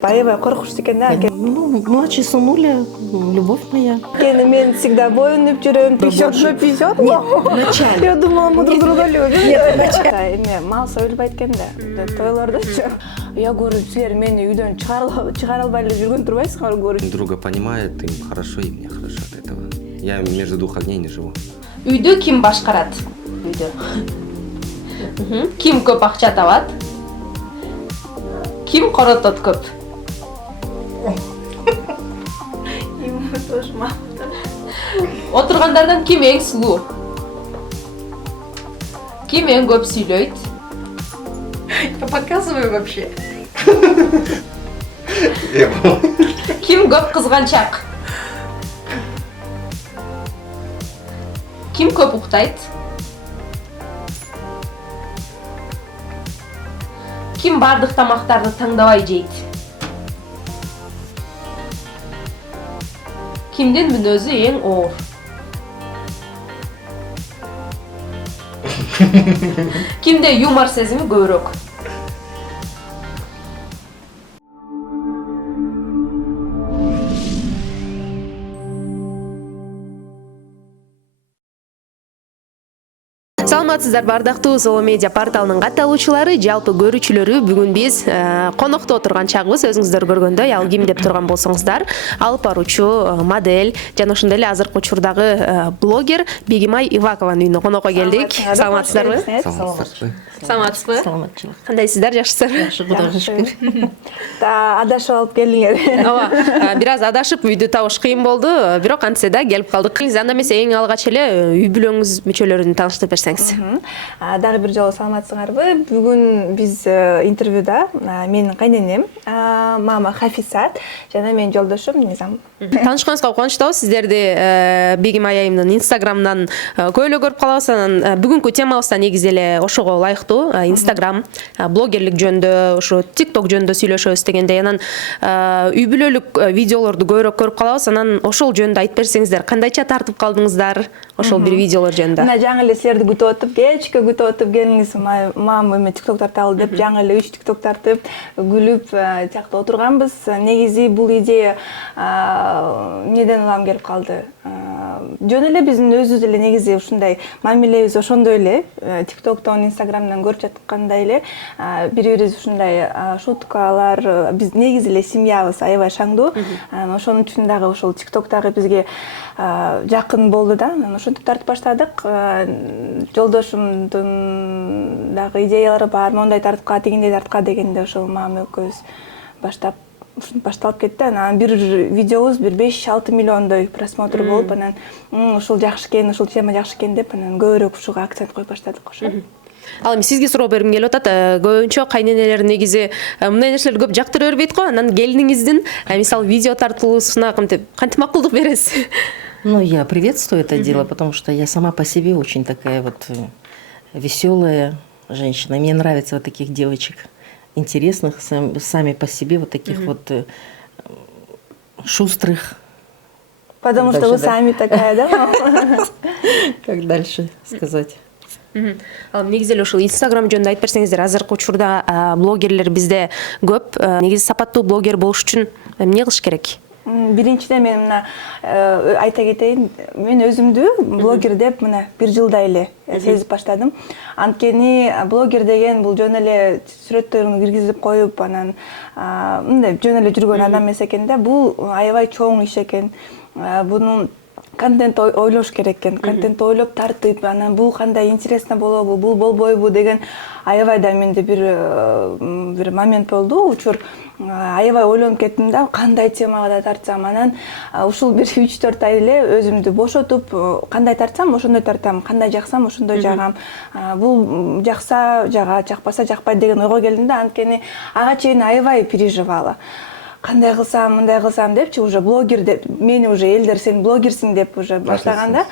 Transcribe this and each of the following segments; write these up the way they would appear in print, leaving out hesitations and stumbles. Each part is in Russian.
Аябай коркунучтуу экен да. Ну, младший сынуля, любовь моя. Мен всегда боюнуп жүрөм, пишет. Вначале. Я думала, мы друг друга любим. Эме мал союлбайт экен да. Тойлордочу. Я говорю, силер мени үйдөн чыгара албай эле жүргөн турбайсыңар, говорю. Друга понимает, им хорошо, и мне хорошо от этого. Я между двух огней не живу. Үйдө ким башкарат? Үйдө. Ким көп акча табат? Ким коротот көп? Отургандардан ким эң сулуу? Ким эң көп сүйлөйт? Я показываю вообще. Ким көп кызганчак? Ким көп уктайт? Ким бардык тамактарды таңдабай жейт? Кимдин мүнөзү эң оор? Кимде юмор сезими көбүрөөк? Саламатсыздар бардактуу Зоо Медиа порталынын катталуучулары, жалпы көрүүчүлөрү. Бүгүн биз конокто отурган чагыбыз өзүңүздөр көргөндөй, ал ким деп турган болсоңуздар, алып баруучу модель жана ошондой эле азыркы учурдагы блогер Бегимай Ивакованын үйүнө конокко келдик. Саламатсыздарбы? Саламатсызбы? Саламатчылык. Кандайсыздар, жакшысыздарбы? Жакшы, Кудайга шүкүр. Адашып алып келдиңер. Ооба, бир аз адашып үйдү табыш кыйын болду, бирок антсе да келип калдык. Анда эмесе эң алгач эле үй бүлөңүз мүчөлөрүн тааныштырып берсеңиз. Дагы бир жолу саламатсыңарбы? Бүгүн биз интервьюда менин кайненем, мама Хафисат жана менин жолдошум Низам. Таанышканыбызга кубанычтабыз. Сиздерди Бегимай айымдын инстаграмдан көп эле көрүп калабыз. Анан бүгүнкү темабыз да негизи эле ошого ылайыктуу. Инстаграм, блогерлик жөнүндө, ошо тикток жөнүндө сүйлөшөбүз дегендей. Анан үй бүлөлүк видеолорду көбүрөөк көрүп калабыз. Анан ошол жөнүндө айтып берсеңиздер, кандайча тартып калдыңыздар ошол бир видеолор жөнүндө? Мына жаңы эле силерди күтүп отуп, кечке күтүп отуп келиңиз, мама эме тикток тарталы деп жаңы эле 3 тикток тартып, күлүп, тиякта отурганбыз. Негизи бул идея неден улам келип калды. Жөн эле биздин өзүбүз эле негизи ушундай мамилебиз ошондой эле, тиктоктон, инстаграмдан көрүп жаткандай эле бири-бирибиз ушундай шуткалар, биз негизи эле семьябыз аябай шаңдуу. Ошонун үчүн дагы ошол тикток дагы бизге жакын болду да. Ошентип тартып баштадык. Жолдошумдун дагы идеялары бар, мондай тартып тигиндей тартып дегенде ошол мама экөөбүз баштап ушинтип башталып кетти. Анан бир видеобуз бир 5-6 миллиондой просмотр болуп, анан ушул жакшы экен, ушул тема жакшы экен деп, анан көбүрөөк ушуга акцент коюп баштадык ошо. Ал эми сизге суроо бергим келип атат. Көбүнчө кайненелер негизи мындай нерселерди көп жактыра бербейт го. Анан келиниңиздин мисалы видео тартуулусуна кантип макулдук бересиз? Ну, я приветствую это дело, потому что я сама по себе очень такая вот веселая женщина. Мне нравится вот таких девочек интересных, сами по себе вот таких вот шустрых. Потому что вы сами такая, да? Как дальше сказать? Ал негизи эле ушул инстаграм жөнүндө айтып берсеңиздер, азыркы учурда блогерлер бизде көп. Негизи сапаттуу блогер болуш үчүн эмне кылыш керек? Биринчиден мен мына айта кетейин, мен өзүмдү блогер деп мына 1 жылда эле сезип баштадым. Анткени блогер деген бул жөн эле сүрөттөрүңдү киргизип коюп, анан мындай жөн эле жүргөн адам эмес экен да. Бул аябай чоң иш экен. Буну контент ойлош керек экен. Контент ойлоп тартып, анан бул кандай интересно болобу, бул болбойбу деген аябай да менде бир момент болду, учур. Аябай ойлонуп кеттим да, кандай темага да тартсам. Анан ушул бир 3-4 ай эле өзүмдү бошотуп, кандай тартсам ошондой тартам, кандай жаксам ошондой жагам. Бул жакса жагат, жакпаса жакпайт деген ойго келдим да, анткени ага чейин аябай переживала. Кандай кылсам, мындай кылсам депчи, уже блогер деп, мени уже элдер сен блогерсиң деп уже баштаганда,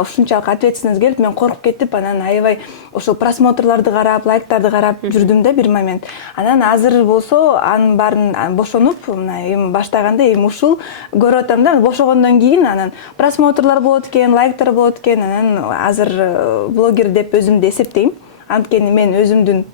ушунчалык ответственность келип, мен коркуп кеттип, анан аябай ошол просмотрларды карап, лайктарды карап жүрдүм да бир момент. Анан азыр болсо анын баарын бошонуп, мына эми баштаганда эми ушул көрүп атам да, бошогондон кийин анан просмотрлар болот экен, лайктар болот экен, анан азыр блогер деп өзүмдү эсептейм. Анткени мен өзүмдүн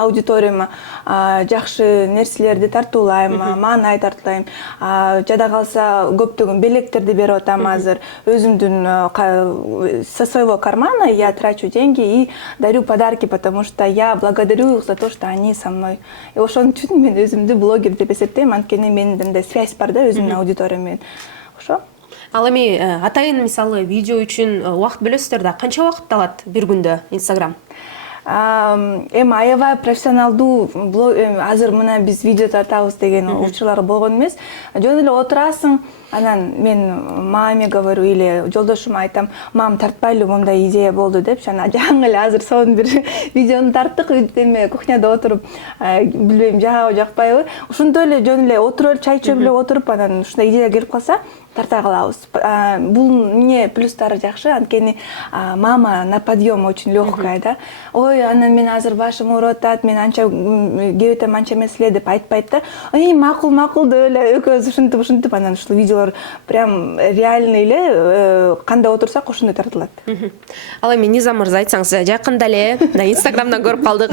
аудиторияма жакшы нерселерди тартуулайм, маанай тартуулайм. Жада калса көптөгөн белектерди берип атам азыр. Өзүмдүн со своего кармана я трачу деньги и дарю подарки, потому что я благодарю их за то, что они со мной. И ошон үчүн мен өзүмдү блогер деп эсептейм, анткени менин связь бар да өзүмдүн аудиториям менен. Ошо. Ал эми атайын мисалы видео үчүн убакыт бөлөсүздөр да, канча убакытты алат бир күндө Instagram? Эми аябай профессионалдуу азыр мына биз видео тартабыз деген учурлар болгон эмес. Жөн эле отурасың, анан мен маме говорю или жолдошума айтам, мам тартпайлы, мындай идея болду депчи, анан жаңы эле азыр сонун бир видеону тарттык, эме кухняда отуруп, билбейм жагабы жакпайбы. Ушундай эле жөн эле отуруп, чай ичип эле отуруп, анан ушундай идея келип калса, тарта калабыз. Бул эмне плюстары жакшы, анткени мама на подъем очень легкая, да. Ой, анан мен азыр башым ооруп атат, мен анча кебетем, анча эмес эле деп айтпайт да. Макул деп эле экөөбүз ушинтип анан ушул видеолор прям реальный эле кандай отурсак ошондой тартылат. Ал эми Низа мырза, айтсаңыз, жакында эле Instagramдан көрүп калдык.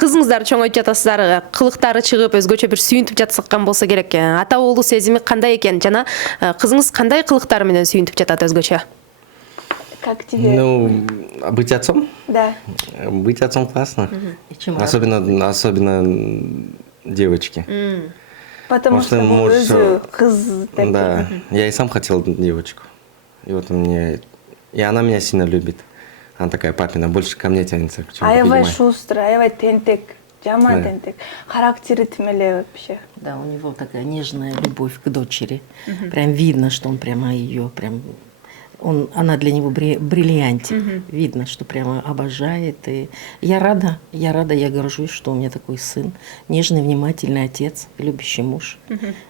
Кызыңыздарды чоңойтуп жатасыздар, кылыктары чыгып, өзгөчө бир сүйүнтүп жатсаккан болсо керек. Ата оолу сезими кандай экен жана кызыңыз кандай кылыктары менен сүйүнтүп жатат өзгөчө? Как тебе? Ну, быть отцом? Да. Быть отцом классно. Особенно девочки. Потому что өзү кыз деп. Да, я и сам хотел девочку. И вот и она меня сильно любит. Она такая папина, больше ко мне тянется. Аябай шустр, аябай тентек, жаман тентек. Характери тим эле вообще. Да, у него такая нежная любовь к дочери. Прям видно, что он прямо ее прям... Она для него бриллиантик. Видно, что прямо обожает. И я рада, я горжусь, что у меня такой сын. Нежный, внимательный отец, любящий муж.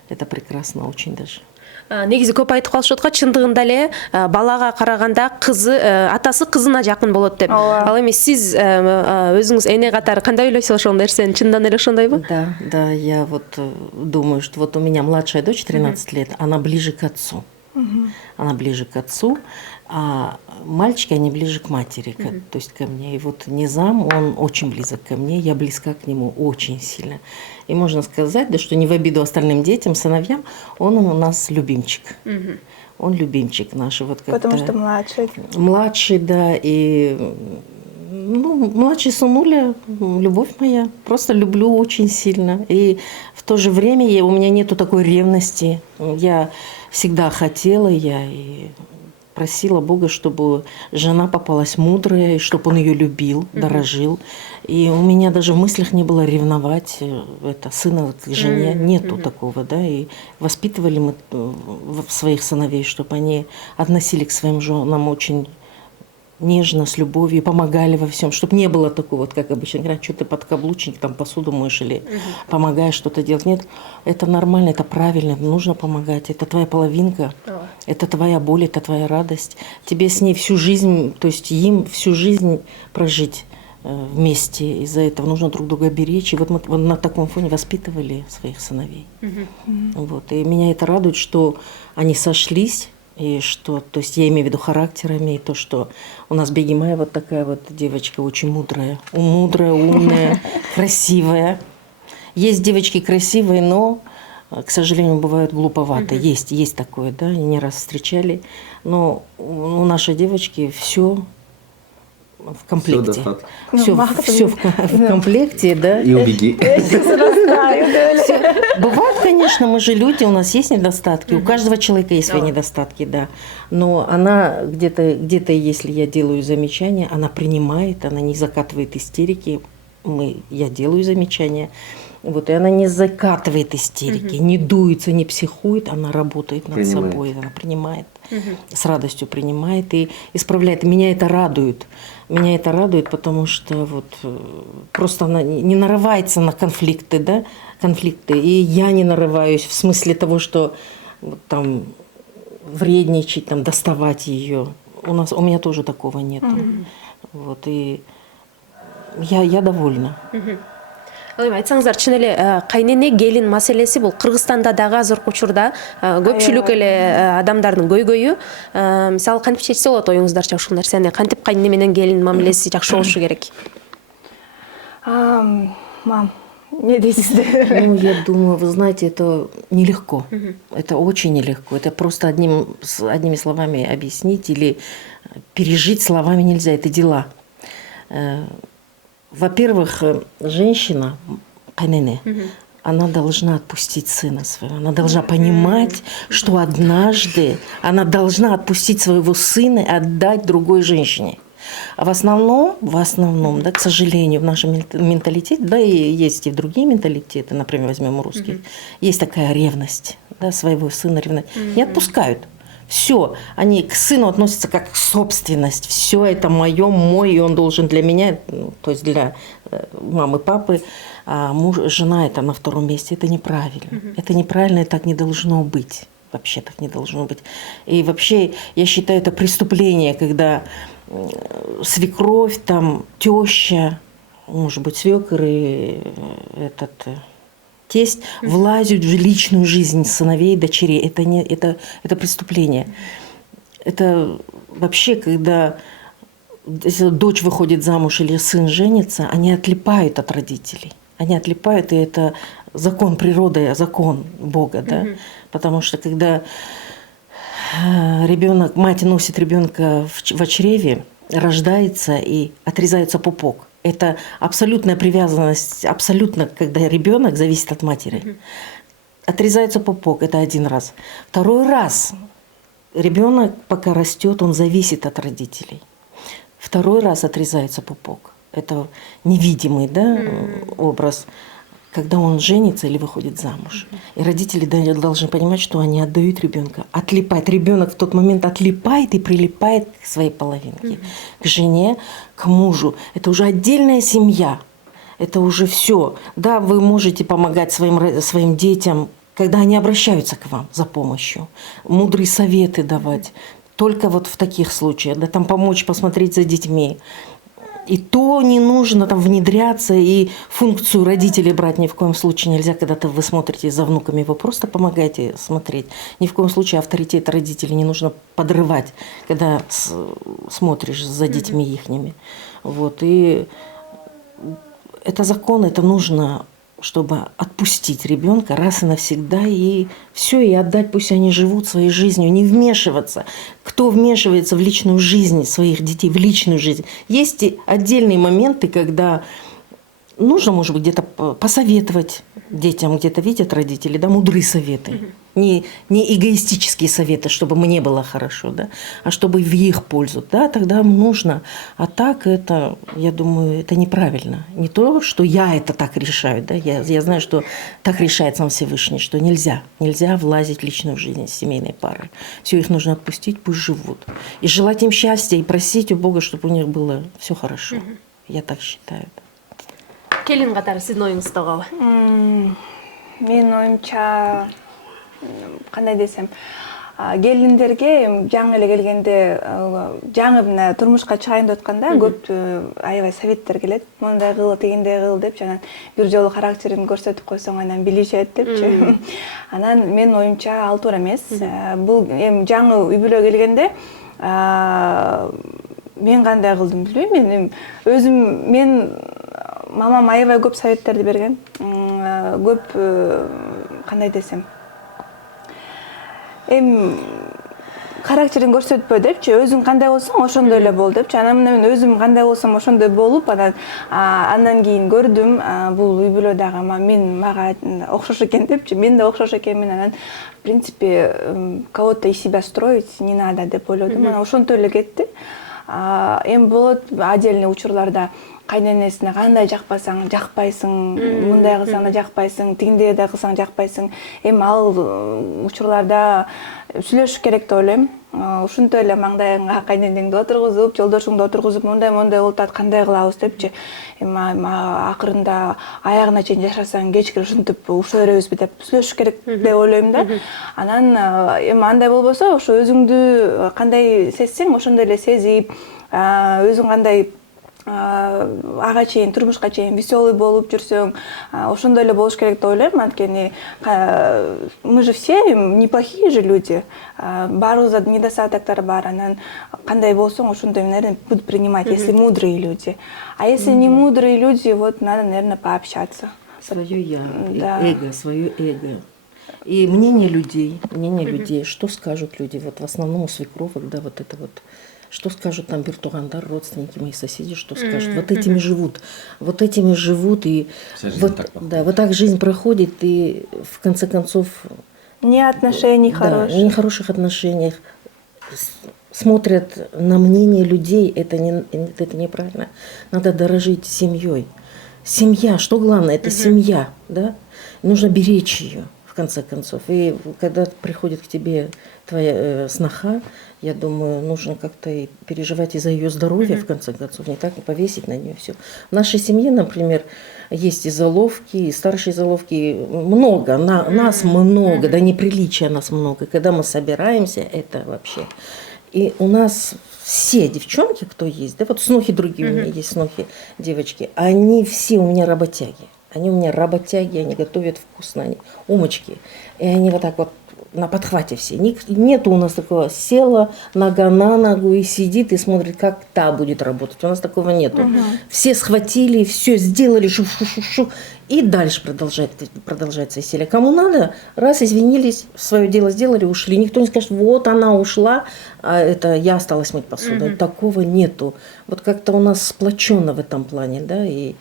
Это прекрасно очень даже. Негизи көп айтып калышып аткан, чындыгында эле балага караганда атасы кызына жакын болот деп. Ал эми сиз өзүңүз эне катары кандай ойлойсуз ошол нерсени? Чындан эле ошондойбу? Да, я вот думаю, что вот у меня младшая дочь 13 лет, она ближе к отцу. Она ближе к отцу, а мальчики, они ближе к матери, то есть ко мне. И вот Низам, он очень близок ко мне, я близка к нему очень сильно. И можно сказать, да, что не в обиду остальным детям, сыновьям, он у нас любимчик. Он любимчик наш. Вот потому что младший. Младший, да, и... Ну, младший сынуля, любовь моя, просто люблю очень сильно. И в то же время у меня нету такой ревности. Я всегда хотела, я и просила Бога, чтобы жена попалась мудрая, и чтобы он ее любил, дорожил. И у меня даже в мыслях не было ревновать сына к жене. Нету такого, да. И воспитывали мы своих сыновей, чтобы они относились к своим женам очень нежно, с любовью, помогали во всем, чтобы не было такого, вот как обычно говорят, что ты подкаблучник, там посуду моешь или помогаешь что-то делать. Нет, это нормально, это правильно, нужно помогать, это твоя половинка, это твоя боль, это твоя радость. Тебе с ней всю жизнь, то есть им всю жизнь прожить вместе, из-за этого нужно друг друга беречь. И вот мы на таком фоне воспитывали своих сыновей. Вот. И меня это радует, что они сошлись. И что, то есть я имею в виду характерами, и то, что у нас Бегимая вот такая вот девочка, очень мудрая, умная, красивая. Есть девочки красивые, но, к сожалению, бывают глуповатые. Есть такое, да, не раз встречали. Но у нашей девочки все в комплекте. Все в комплекте, да. И убеги. Бывает, конечно, мы же люди, у нас есть недостатки, у каждого человека есть свои недостатки, да. Но она где-то, если я делаю замечания, она принимает, она не закатывает истерики. Я делаю замечания. Вот, и она не закатывает истерики, не дуется, не психует, она работает над собой, она принимает, с радостью принимает и исправляет. И меня это радует. Меня это радует, потому что вот просто она не нарывается на конфликты, да, и я не нарываюсь в смысле того, что вот, там вредничать, там доставать ее. У меня тоже такого нет. Вот, и я довольна. Айтсаңыздар, чын эле кайнене келин маселеси бул Кыргызстанда дагы азыркы учурда көпчүлүк эле адамдардын көйгөйү. Мисалы кантип чечсе болот оюңуздарча ушул нерсени? Кантип кайнене менен келин мамилеси жакшы болушу керек? Мам, не дейсиздер? Ну, я думаю, вы знаете, это нелегко. Это очень нелегко. Это просто одними словами объяснить или пережить словами нельзя. Это дела. Во-первых, женщина, кайнене, она должна отпустить сына своего. Она должна понимать, что однажды она должна отпустить своего сына и отдать другой женщине. А в основном, да, к сожалению, в нашем менталитете, да и есть и другие менталитеты, например, возьмем русский, есть такая ревность, да, своего сына ревность. Не отпускают. Все, они к сыну относятся как к собственность. Все это мое, мой, и он должен для меня, то есть для мамы, папы, а жена это на втором месте. Это неправильно. Это неправильно, и так не должно быть. Вообще так не должно быть. И вообще, я считаю, это преступление, когда свекровь, там, теща, может быть, свекр и тесть влазят в личную жизнь сыновей и дочерей. Это преступление. Это вообще, когда если дочь выходит замуж или сын женится, они отлипают от родителей. Они отлипают, и это закон природы, закон Бога, да? Потому что когда мать носит ребенка в чреве, рождается и отрезается пупок. Это абсолютная привязанность, абсолютно, когда ребенок зависит от матери. Отрезается пупок, это один раз. Второй раз ребенок, пока растет, он зависит от родителей. Второй раз отрезается пупок. Это невидимый, да, образ, когда он женится или выходит замуж. И родители должны понимать, что они отдают ребенка, отлипает. Ребенок в тот момент отлипает и прилипает к своей половинке, к жене, к мужу. Это уже отдельная семья. Это уже все. Да, вы можете помогать своим детям, когда они обращаются к вам за помощью, мудрые советы давать. Только вот в таких случаях, да, там помочь посмотреть за детьми. И то не нужно там внедряться, и функцию родителей брать ни в коем случае нельзя, когда вы смотрите за внуками, вы просто помогаете смотреть. Ни в коем случае авторитет родителей не нужно подрывать, когда смотришь за детьми ихними. Вот. И это закон, это нужно, чтобы отпустить ребенка раз и навсегда, и все, и отдать, пусть они живут своей жизнью, не вмешиваться. Кто вмешивается в личную жизнь своих детей, в личную жизнь? Есть и отдельные моменты, когда нужно, может быть, где-то посоветовать детям, где-то видят родители, да, мудрые советы. Не эгоистические советы, чтобы мне было хорошо, да, а чтобы в их пользу. Да, тогда нужно. А так это, я думаю, это неправильно. Не то, что я это так решаю. Да, я знаю, что так решает сам Всевышний, что нельзя влазить в личную жизнь семейной пары. Все, их нужно отпустить, пусть живут. И желать им счастья, и просить у Бога, чтобы у них было все хорошо. Я так считаю. Келин катары сиздин оюңузда кабы? Менин оюмча, кандай десем, келиндерге жаңы эле келгенде, жаңы мына турмушка чыгайын деп атканда көп аябай советтер келет. Мондай кыл, тигиндей кыл деп, жана бир жолу характерин көрсөтүп койсоң анан билишет депчи. Анан менин оюмча ал туура эмес. Бул эми жаңы үй бүлө келгенде мен кандай кылдым билбейм. Мен мамам аябай көп советтерди берген. Көп кандай десем, характерин көрсөтпө депчи, өзүң кандай болсоң ошондой эле бол депчи. Анан мен өзүм кандай болсом ошондой болуп, андан кийин көрдүм, бул үй бүлөдөгү мага окшош экен депчи. Мен да окшош экенмин. Анан в принципе кого-то из себя строить не надо деп ойлодум. Анан ошонтип эле кетти. Эми болот отдельный учурларда кайненесине кандай жакпасаң жакпайсың, мындай кылсаң да жакпайсың, тигиндей да кылсаң жакпайсың. Эми ал учурларда сүйлөшүш керек деп ойлойм. Ушунтип эле маңдайыңа кайненеңди отургузуп, жолдошуңду отургузуп, мондай болуп атат, кандай кылабыз депчи. Эми акырында аягына чейин жашасаң, кечке ушинтип уша беребизби деп сүйлөшүш керек деп ойлойм да. Анан эми андай болбосо, ошо өзүңдү кандай сезсең, ошондой эле сезип, өзүң кандай ага чейин турмушка чейин веселый болуп жүрсөң, ошондой эле болуш керек деп ойлойм. Анткени мы же все неплохие же люди. Баарыбызда недостатоктор бар, анан кандай болсоң ошондой, наверное, будут принимать, если мудрые люди. А если не мудрые люди, вот надо, наверное, пообщаться. Свое я, Да. эго, свое эго. И мнение людей, что скажут люди, вот в основном у свекровок, да, вот это вот, что скажут там биртугандар, родственники, мои соседи, что скажут, вот этими живут, и Вся жизнь вот, так проходит. да, вот так жизнь проходит, и в конце концов, Не отношений да, хороших. нехороших отношениях, смотрят на мнение людей, это неправильно, надо дорожить семьей. Семья, что главное, это семья, да? Нужно беречь ее, в конце концов. И когда приходит к тебе твоя сноха, я думаю, нужно как-то и переживать и за ее здоровье, в конце концов, не так повесить на нее все. В нашей семье, например, есть и заловки, и старшие заловки, много, нас много, да неприличия нас много. Когда мы собираемся, это вообще... И у нас все девчонки, кто есть, да, вот снохи другие у меня есть, снохи девочки, они все у меня работяги. Они готовят вкусно, они умочки. И они вот так вот на подхвате все. Нету у нас такого, села нога на ногу и сидит и смотрит, как та будет работать. У нас такого нету. Все схватили, все сделали, шу-шу-шу-шу. И дальше продолжается веселье. Кому надо, раз извинились, свое дело сделали, ушли. Никто не скажет, вот она ушла, а это я осталась мыть посуду. Такого нету. Вот как-то у нас сплоченно в этом плане, да, и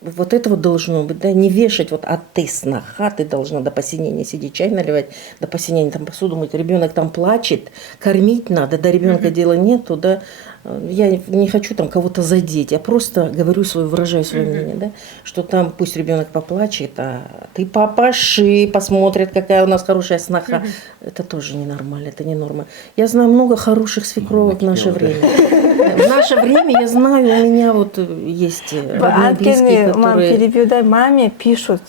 вот это вот должно быть, да, не вешать, вот, а ты сноха, ты должна до посинения сидеть, чай наливать, до посинения там посуду мыть, ребенок там плачет, кормить надо, до ребенка дела нету, да, я не хочу там кого-то задеть, я просто выражаю свое мнение, да, что там пусть ребенок поплачет, а ты попаши, посмотрит, какая у нас хорошая сноха, это тоже ненормально, это не норма. Я знаю много хороших свекровок в наше время. В наше время, я знаю, у меня вот есть родные, близкие, которые... Перебьюда, маме пишут,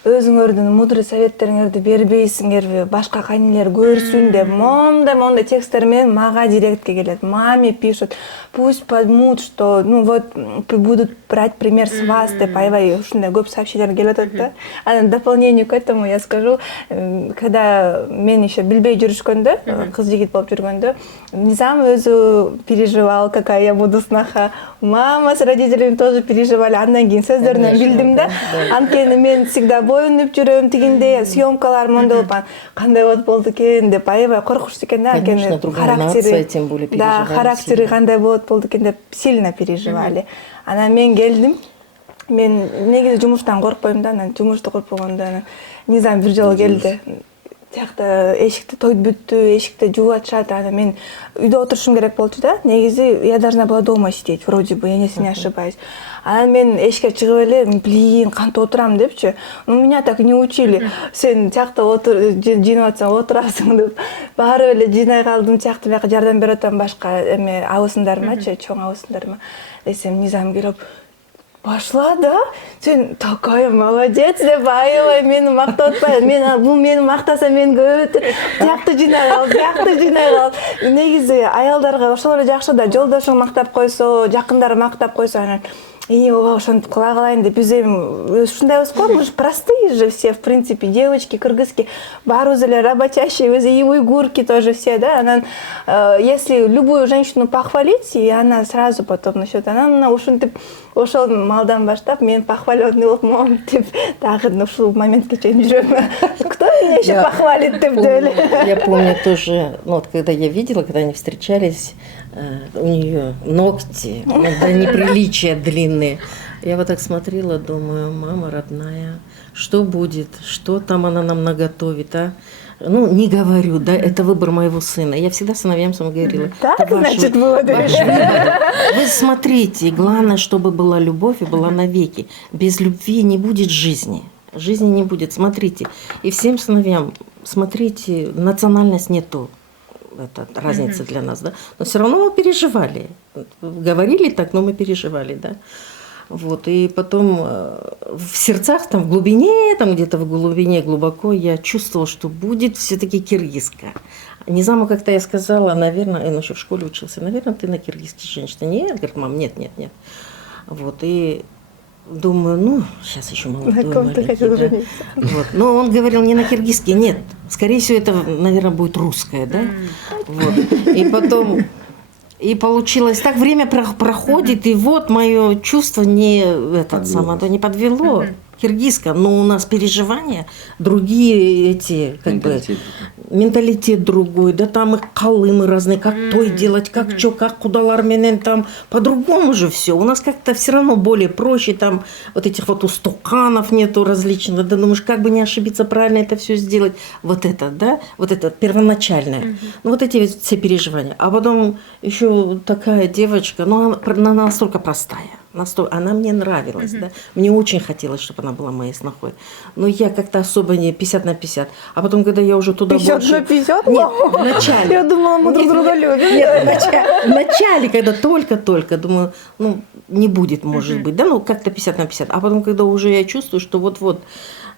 өзүңөрдүн мудрый советтериңерди бербейсиңерби, башка кайнелер көрсүн деп, мондай тексттер менен мага директке келет. Маме пишут, пусть поймут, что, ну вот, будут брать пример с вас деп, аябай ушундай көп сообщениялар келип атат да. Анан в дополнение к этому я скажу, когда мен еще билбей жүрүшкөндө, кыз жигит болуп жүргөндө, Низам өзү переживал, какая я буду сноха. Мама с родителями тоже переживали. Андан кийин сөздөрүнөн билдим да. Анткени мен всегда боюнуп жүрөм тигиндей, съемкалар мондолуп, кандай болду экен деп, аябай коркунучтуу экен да, Конечно, другая нация, тем более переживали. Да, характери кандай болду экен деп сильно переживали. Анан мен келдим. Мен негизи жумуштан коркпойм да, анан жумушту коркпогондо анан Низам бир жолу келди. Тиякта эшикти тойду бүттү, эшикти жууп атышат. Анан мен үйдө отурушум керек болчу да. Негизи я должна была дома сидеть, вроде бы, если не ошибаюсь. Анан мен эшикке чыгып эле, блин, кантип отурам депчи. Ну меня так не учили. Сен тиякта жыйнап атсаң отурасың деп. Баары эле жыйнай калдым, тиякта бияка жардам берип атам башка эме абысындарымачы, чоң абысындарыма. Десем Низам келип, пошла, да? Сен такая молодец деп аябай мени мактап атпайбы? Мен бул мени мактаса мен көтүр. Тиякты жыйнай кал. Негизи аялдарга ошол эле жакшы да, жолдошуң мактап койсо, жакындары мактап койсо, анан ооба ошентип кыла калайын деп биз эми ушундай эмес го, мы же простые же все, в принципе, девочки кыргызские, баарыбыз эле работящие, и уйгурки тоже все, да. Анан если любую женщину похвалить, и она сразу потом начнет, она ушинтип ошол малдан баштап мен похваленный болмом деп дагы ушул моментке чейин жүрөм. Кто меня еще похвалит деп деле. Я помню тоже, ну вот когда я видела, когда они встречались, у нее ногти, до неприличия длинные. Я вот так смотрела, думаю, мама родная, что будет, что там она нам наготовит, а? Ну, не говорю, да, это выбор моего сына. Я всегда сыновьям своим говорила. Так, значит, ваш выбор. Вы смотрите, главное, чтобы была любовь и была навеки. Без любви не будет жизни. Жизни не будет. Смотрите. И всем сыновьям, смотрите, национальность нету. Это разница для нас, да. Но все равно мы переживали. Говорили так, но мы переживали, да. Вот, и потом в сердцах, там, в глубине, там где-то в глубине глубоко я чувствовала, что будет все-таки киргизка. Низаму как-то я сказала, наверное, он еще в школе учился, наверное, ты на киргизский женщина. Нет, говорит, мам, нет. Вот, и думаю, ну, сейчас еще молодой, На ком ты маленький, хотел да. жениться? Вот. Но он говорил не на киргизский, нет. Скорее всего, это, наверное, будет русское, да? Вот. И потом... И получилось так, время проходит, и вот мое чувство не не подвело. Киргизское, но у нас переживания другие эти, как Менталитет. бы, менталитет другой, да там их калымы разные, как той делать, как что, как кудалар менен, там по-другому же все. У нас как-то все равно более проще, там вот этих вот устуканов нету различных, да думаешь, как бы не ошибиться, правильно это все сделать, вот это, да, вот это первоначальное. Ну вот эти вот все переживания. А потом еще такая девочка, ну она настолько простая. Она мне нравилась, да. Мне очень хотелось, чтобы она была моей снохой. Но я как-то особо не 50 на 50. А потом, когда я уже туда 50 больше... на 50? Нет, мама? в начале. Я думала, мы друг друга любим. Нет, в начале, когда только-только, думаю, ну, не будет, может быть, да, ну, как-то 50 на 50. А потом, когда уже я чувствую, что вот-вот,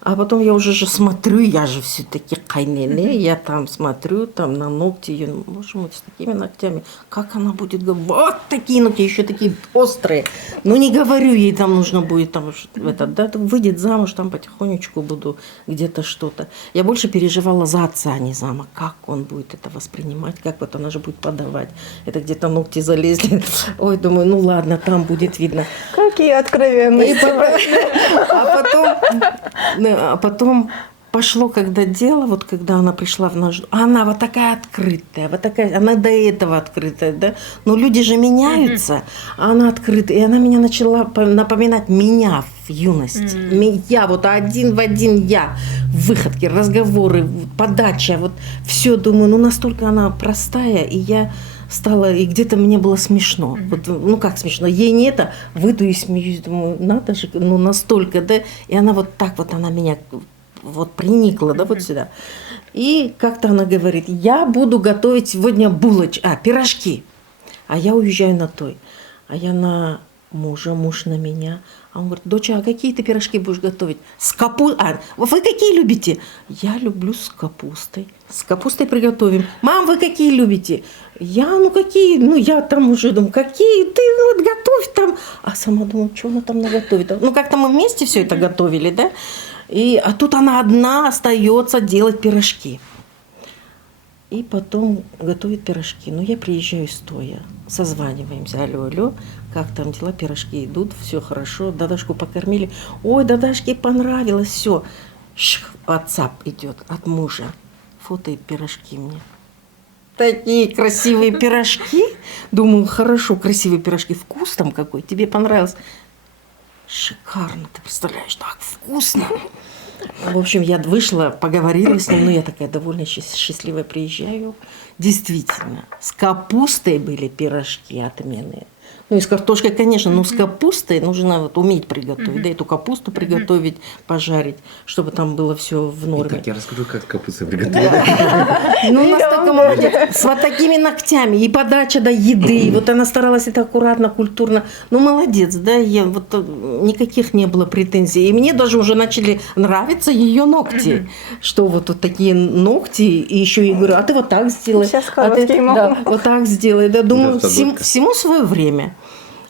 а потом я уже же смотрю, я же все-таки кайнене, я там смотрю, там на ногти, ее, боже мой, с такими ногтями, как она будет говорить, вот такие ногти, еще такие острые. Ну, не говорю ей, там нужно будет, там, да, выйдет замуж, там потихонечку буду где-то что-то. Я больше переживала за отца Низама, как он будет это воспринимать, как вот она же будет подавать. Это где-то ногти залезли. Ой, думаю, ну ладно, там будет видно. Какие откровенные. А потом пошло, когда дело, вот когда она пришла в наш... Она вот такая открытая, вот такая, она до этого открытая, да? Но люди же меняются, а она открытая. И она меня начала напоминать меня в юности. Я вот один в один я. Выходки, разговоры, подача, вот все, думаю, ну настолько она простая, и я... стало, и где-то мне было смешно. Вот, ну как смешно, ей не это, выйду и смеюсь, думаю, надо же, ну настолько, да, и она вот так вот, она меня вот приникла, да, вот сюда. И как-то она говорит, я буду готовить сегодня пирожки, а я уезжаю на той, а я на мужа, муж на меня. А он говорит, доча, а какие ты пирожки будешь готовить? С капустой. Вы какие любите? Я люблю с капустой. С капустой приготовим. Мам, вы какие любите? Я, ну какие? Ну я там уже думаю, какие? Ты вот готовь там. А сама думаю, что она там наготовит? Ну как-то мы вместе все это готовили, да? А тут она одна остается делать пирожки. И потом готовит пирожки. Ну, я приезжаю стоя, созваниваемся, алло, как там дела, пирожки идут, все хорошо, Дадашку покормили. Ой, Дадашке понравилось, все. WhatsApp идет от мужа, фото и пирожки мне. Такие красивые пирожки. Думаю, хорошо, красивые пирожки, вкус там какой, тебе понравилось? Шикарно, ты представляешь, так вкусно. В общем, я вышла, поговорила с ним, ну, я такая довольно счастливая, приезжаю. Действительно, с капустой были пирожки отменные. Ну, и с картошкой, конечно, но с капустой нужно вот уметь приготовить, да, эту капусту приготовить, пожарить, чтобы там было все в норме. Итак, я расскажу, как капуста приготовить. Ну, у нас такая молодец, с вот такими ногтями, и подача до еды, и вот она старалась это аккуратно, культурно. Ну, молодец, да, вот никаких не было претензий. И мне даже уже начали нравиться ее ногти, что вот такие ногти, и еще я говорю, а ты вот так сделай. Сейчас короткие могу. Да, вот так сделай, да, думаю, Да, всему свое время.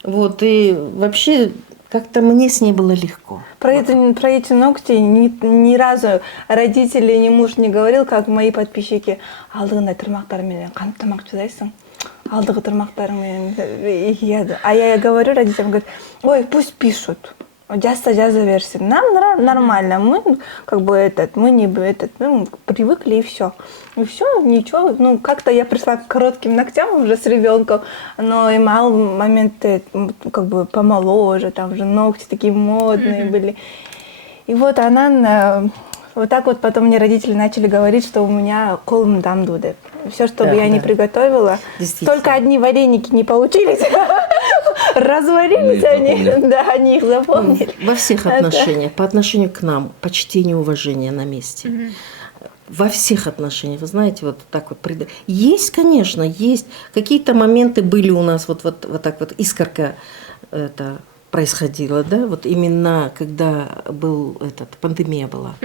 Вот, и вообще как-то мне с ней было легко. Про эти ногти ни разу родители, ни муж не говорил, как мои подписчики. Алдығындай тырмақтармен қанып тамақ жасайсың. Алдығы тырмақтармен. А я говорю родителям, говорят, ой, пусть пишут. Жаза берсін. Нам нормально. Мы как бы мы не мы привыкли и все. И все, ничего. Ну, как-то я пришла к коротким ногтям уже с ребенком, но и мало моменты как бы помоложе, там уже ногти такие модные были. И вот она вот так вот потом мне родители начали говорить, что у меня колым дамдуды. Все, что бы я не приготовила, только одни вареники не получились. Разварились они, да, они их запомнили. Во всех отношениях, по отношению к нам, почтение, уважение на месте. Во всех отношениях, вы знаете, вот так вот. Есть, конечно, есть. Какие-то моменты были у нас вот так вот, искорка, это, происходило, да, вот именно когда пандемия была.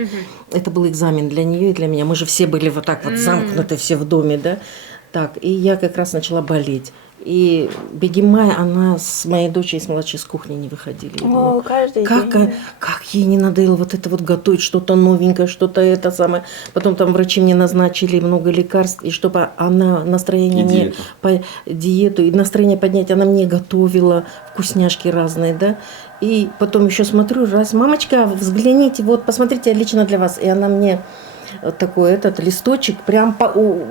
Это был экзамен для нее и для меня. Мы же все были вот так вот замкнуты все в доме, да. Так, и я как раз начала болеть. И Бегимай, она с моей дочерью, с младшей, с кухни не выходили. Я думала, Каждый день. как ей не надоело вот это вот готовить, что-то новенькое, что-то это самое. Потом там врачи мне назначили много лекарств, и чтобы она настроение И не по диету, и настроение поднять, она мне готовила вкусняшки разные, да. И потом еще смотрю, раз, мамочка, взгляните, вот, посмотрите, лично для вас. И она мне вот такой листочек прям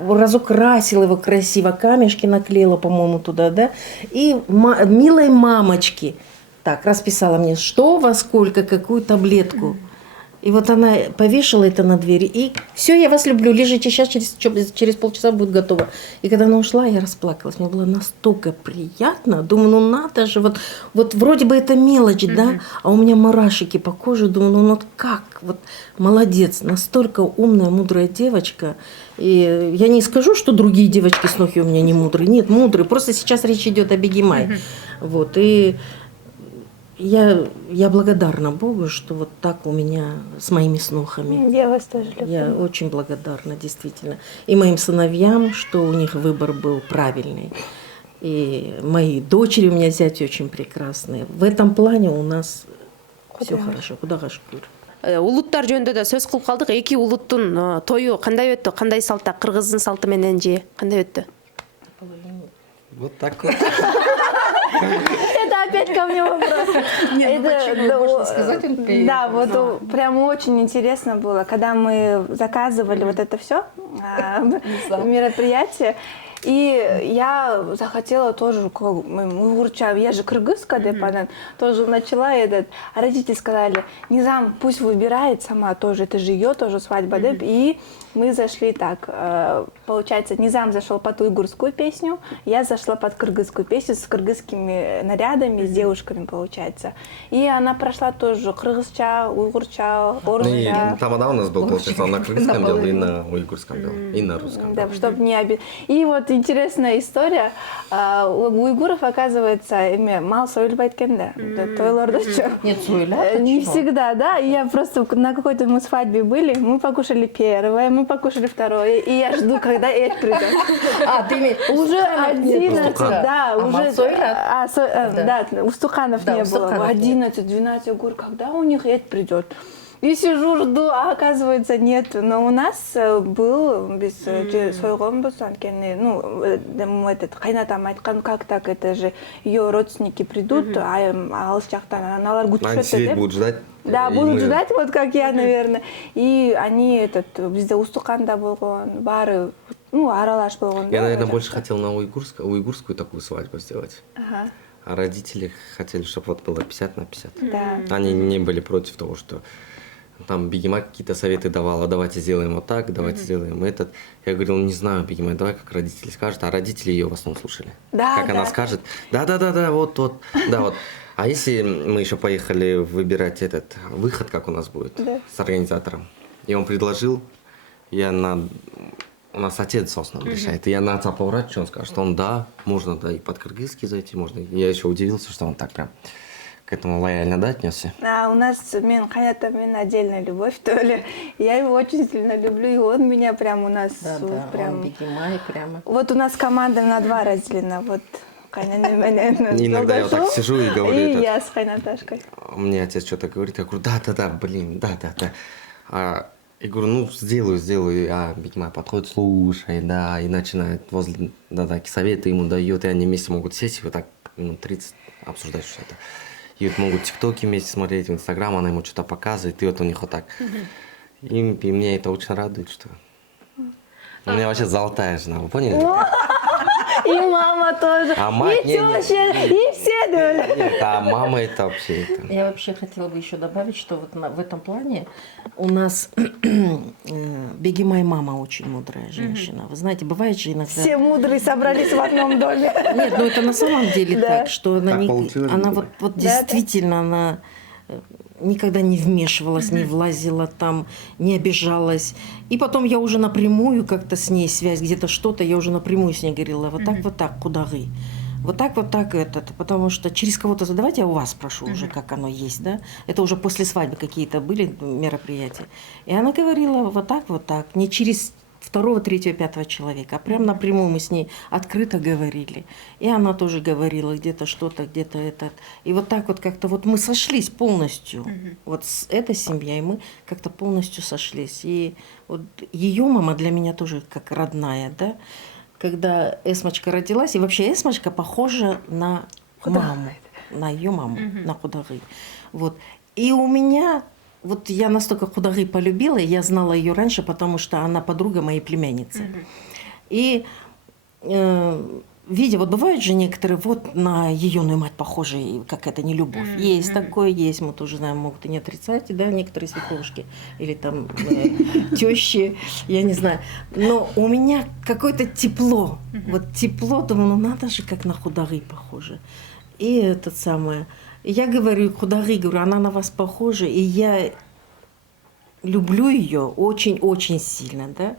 разукрасила его красиво, камешки наклеила, по-моему, туда, да. И милой мамочки так расписала мне, что во сколько, какую таблетку. И вот она повешала это на двери, и все, я вас люблю, лежите, сейчас через полчаса будет готово. И когда она ушла, я расплакалась, мне было настолько приятно, думаю, ну надо же, вот вроде бы это мелочь, да, а у меня мурашики по коже, думаю, ну вот как, вот молодец, настолько умная, мудрая девочка. И я не скажу, что другие девочки с Нохи у меня не мудрые, нет, мудрые, просто сейчас речь идет о Бегимай. Вот, и я благодарна Богу, что вот так у меня с моими снохами. Я вас тоже люблю. Я очень благодарна, действительно. И моим сыновьям, что у них выбор был правильный. И мои дочери у меня зятья очень прекрасные. В этом плане у нас все хорошо. Кудага шүкүр. Улуттар жөнүндө да сөз кылып калдык. Эки улуттун тою кандай өттү? Кандай салтта? Кыргыздын салты менен же кандай өттү? Вот так вот. Это опять ко мне вопрос. можно сказать, он Да, вот прям очень интересно было, когда мы заказывали вот это все мероприятие. И я захотела тоже, уйгурча, я же кыргызка, тоже начала а родители сказали, Низам пусть выбирает сама тоже, это же ее тоже свадьба, и мы зашли так, получается, Низам зашел под уйгурскую песню, я зашла под кыргызскую песню с кыргызскими нарядами, с девушками, получается. И она прошла тоже кыргызча, уйгурча, орусча. Тамада у нас был, получается, он на кыргызском делал и на уйгурском делал, и на русском. Да, чтобы не обидеть. И вот интересная история. У уйгуров, оказывается, имя мал сойлбайткенда. Нет, сойлят? Не всегда, да. И я просто на какой-то мы свадьбе были, мы покушали первое, мы покушали второе, и я жду, когда Эд придет. Ты имеешь Уже 11, Устукан. да, уже... Да, устуканов не было. устуканов 11-12, я говорю, когда у них Эд придет? И сижу, жду, а оказывается нет. Но у нас был без сойгон этот кайнатам айткан, как так, это же ее родственники придут, алыс жактан аналар Они будут ждать. Да, будут ждать, вот как я, наверное. И они bizde устуканда болгон, бары, аралаш болгон. Я, наверное, больше хотел на уйгурскую такую свадьбу сделать. Ага. А родители хотели, чтобы вот было 50/50. Да. Они не были против того, что там Бегимай какие-то советы давала, давайте сделаем вот так, давайте сделаем этот. Я говорил, не знаю, Бегимай, давай как родители скажут, а родители ее в основном слушали. Да, как она скажет, да, вот, да, вот. А если мы еще поехали выбирать этот выход, как у нас будет, с организатором, и он предложил, у нас отец в основном решает, и я на отца поврать, что он скажет, он можно, и под кыргызский зайти, можно. Я еще удивился, что он так прям к этому лояльно отнесся. У нас Хаятамин отдельная любовь, то ли. Я его очень сильно люблю, и он меня прям у нас прям... Бегимай прямо. Вот у нас команда на 2 разделена, вот. Иногда я вот так сижу и говорю. И я с Хайнаташкой. Мне отец что-то говорит, я говорю, да, блин, да. Я говорю, сделаю. А Бегимай подходит, слушай, да, и начинает возле, такие советы ему дает, и они вместе могут сесть и вот так минут 30 обсуждать что-то. И вот могут тиктоки вместе смотреть, в инстаграм, она ему что-то показывает, и вот у них вот так. И меня это очень радует, что... У меня вообще золотая жена, вы поняли? И мама тоже, А мать, и теща, и все. Нет, а мама это вообще... Я вообще хотела бы еще добавить, что вот в этом плане у нас Бегимай мама очень мудрая женщина. Вы знаете, бывает же иногда... Все мудрые собрались в одном доме. Нет, это на самом деле так, что она получилось. вот действительно она никогда не вмешивалась, не влазила там, не обижалась. И потом я уже напрямую как-то с ней связь, где-то что-то, я уже напрямую с ней говорила, вот так, куда вы. вот так этот, потому что через кого-то, давайте я у вас спрошу уже, как оно есть, да, это уже после свадьбы какие-то были мероприятия, и она говорила вот так, не через второго, третьего, пятого человека, а прям напрямую мы с ней открыто говорили, и она тоже говорила где-то что-то, где-то этот, и вот так вот как-то вот мы сошлись полностью, вот с этой семьей мы как-то полностью сошлись, и вот ее мама для меня тоже как родная, да, когда Эсмочка родилась, и вообще Эсмочка похожа на маму, на ее маму, на Худагы. Вот. И у меня, вот я настолько Худагы полюбила, я знала ее раньше, потому что она подруга моей племянницы. И видя, вот бывают же некоторые вот на ее мать похожи, и как это не любовь. Есть такое, есть, мы тоже знаем, могут и не отрицать, да, некоторые свекровушки или там тещи, я не знаю. Но у меня какое-то тепло, вот тепло, думаю, ну надо же, как на Худагы похоже. И это самое, я говорю, Худагы, говорю, она на вас похожа, и я люблю ее очень-очень сильно, да.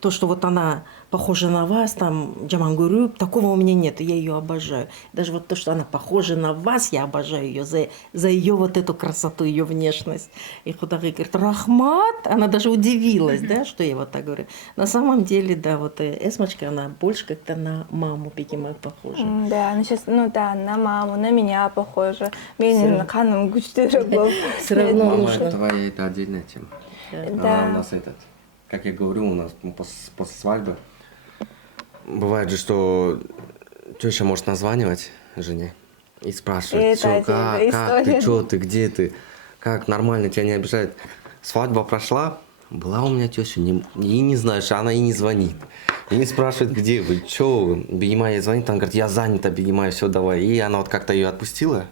То, что вот она похожа на вас, там, Джамангуру, такого у меня нет, и я ее обожаю. Даже вот то, что она похожа на вас, я обожаю ее за ее вот эту красоту, ее внешность. И Худагы говорит, Рахмат, она даже удивилась, да, что я вот так говорю. На самом деле, да, вот Эсмочка, она больше как-то на маму Бегимай похожа. Да, она сейчас, ну да, на маму, на меня похожа. Менин ханым күчтөрөөк болуп. Все равно Мама нужно. твоя это отдельная тема. Да. Она у нас как я говорю, у нас после свадьбы бывает же, что теща может названивать жене и спрашивать, Это что, отдельная как ты, история. что ты, где ты, как нормально, тебя не обижают. Свадьба прошла, была у меня теща, и не знаешь, она и не звонит. И не спрашивает, где вы, что вы. Бегимай ей звонит, она говорит, я занята, Бегимай, все, давай. И она вот как-то ее отпустила,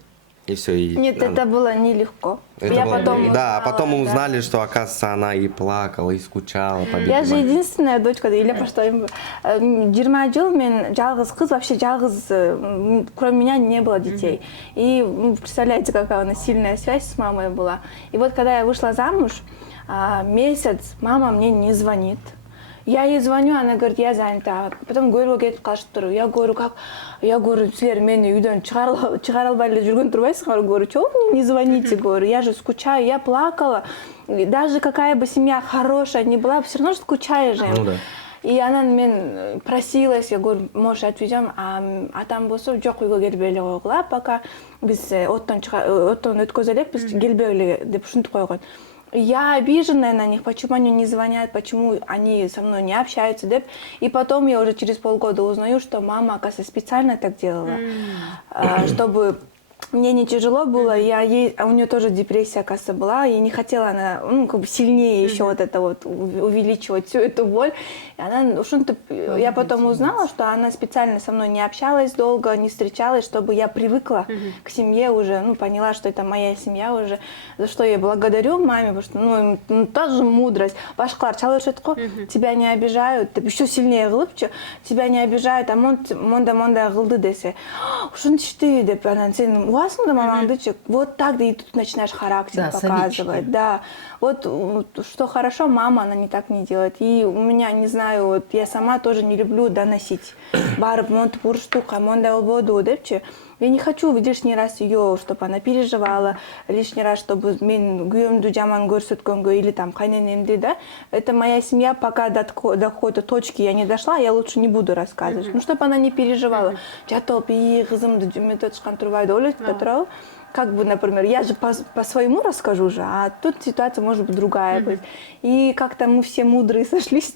и все. И Нет, это было нелегко. это Я было- потом да, а узнала, потом мы да. узнали, что, оказывается, она и плакала, и скучала по Я же Бегимаю. единственная дочка, да, или по что им 20 жыл мен жалғыз қыз, вообще жалғыз, кроме меня не было детей. И представляете, какая у нас сильная связь с мамой была. И вот когда я вышла замуж, месяц мама мне не звонит. Я ей звоню, она говорит, я занята. Потом говорю, кетип калышып тур. Я говорю, как? Я говорю, силер мени үйдөн чыгара албай эле жүргөн турбайсыңар? Говорю, чего вы мне не звоните? Говорю, я же скучаю, я плакала. И даже какая бы семья хорошая ни была, все равно скучаешь же. Ну да. И она мен просилась, я говорю, может, отвезем, а там болсо жок, үйгө келбей эле койгула, пока биз оттон өткөзө элекпиз, келбей эле деп ушинтип койгон. Я обиженная на них, почему они не звонят, почему они со мной не общаются, деп. И потом я уже через полгода узнаю, что мама, оказывается, специально так делала, чтобы мне не тяжело было, а у нее тоже депрессия, оказывается, была, и не хотела она, ну, как бы сильнее еще вот это вот увеличивать всю эту боль. И она, я потом узнала, что она специально со мной не общалась долго, не встречалась, чтобы я привыкла к семье уже, ну, поняла, что это моя семья уже, за что я благодарю маме, потому что, ну тоже мудрость. Башкалар чалышат го, тебя не обижают, еще сильнее кылыпчы, тебя не обижают, а монда кылды десе, ушунтишти деп, анан сен угасың да мамаңдычы, вот так, да и тут начинаешь характер Да, показывать, советчики. да. Вот что хорошо, мама, она не так не делает. И у меня, не знаю, вот я сама тоже не люблю доносить. Барып, монтып уруштук, мондай болбоду, депчи. Я не хочу лишний раз ее, чтобы она переживала, лишний раз, чтобы мен күйөөмдү жаман көрсөткөнгө или там кайненемди, да. Это моя семья, пока до какой-то точки я не дошла, я лучше не буду рассказывать. Ну, чтобы она не переживала. Жатып, кызымды жүмөтө чыккан турбайт ойлойт да турабы. Как бы, например, я же по своему расскажу же, а тут ситуация может быть другая быть. И как-то мы все мудрые сошлись.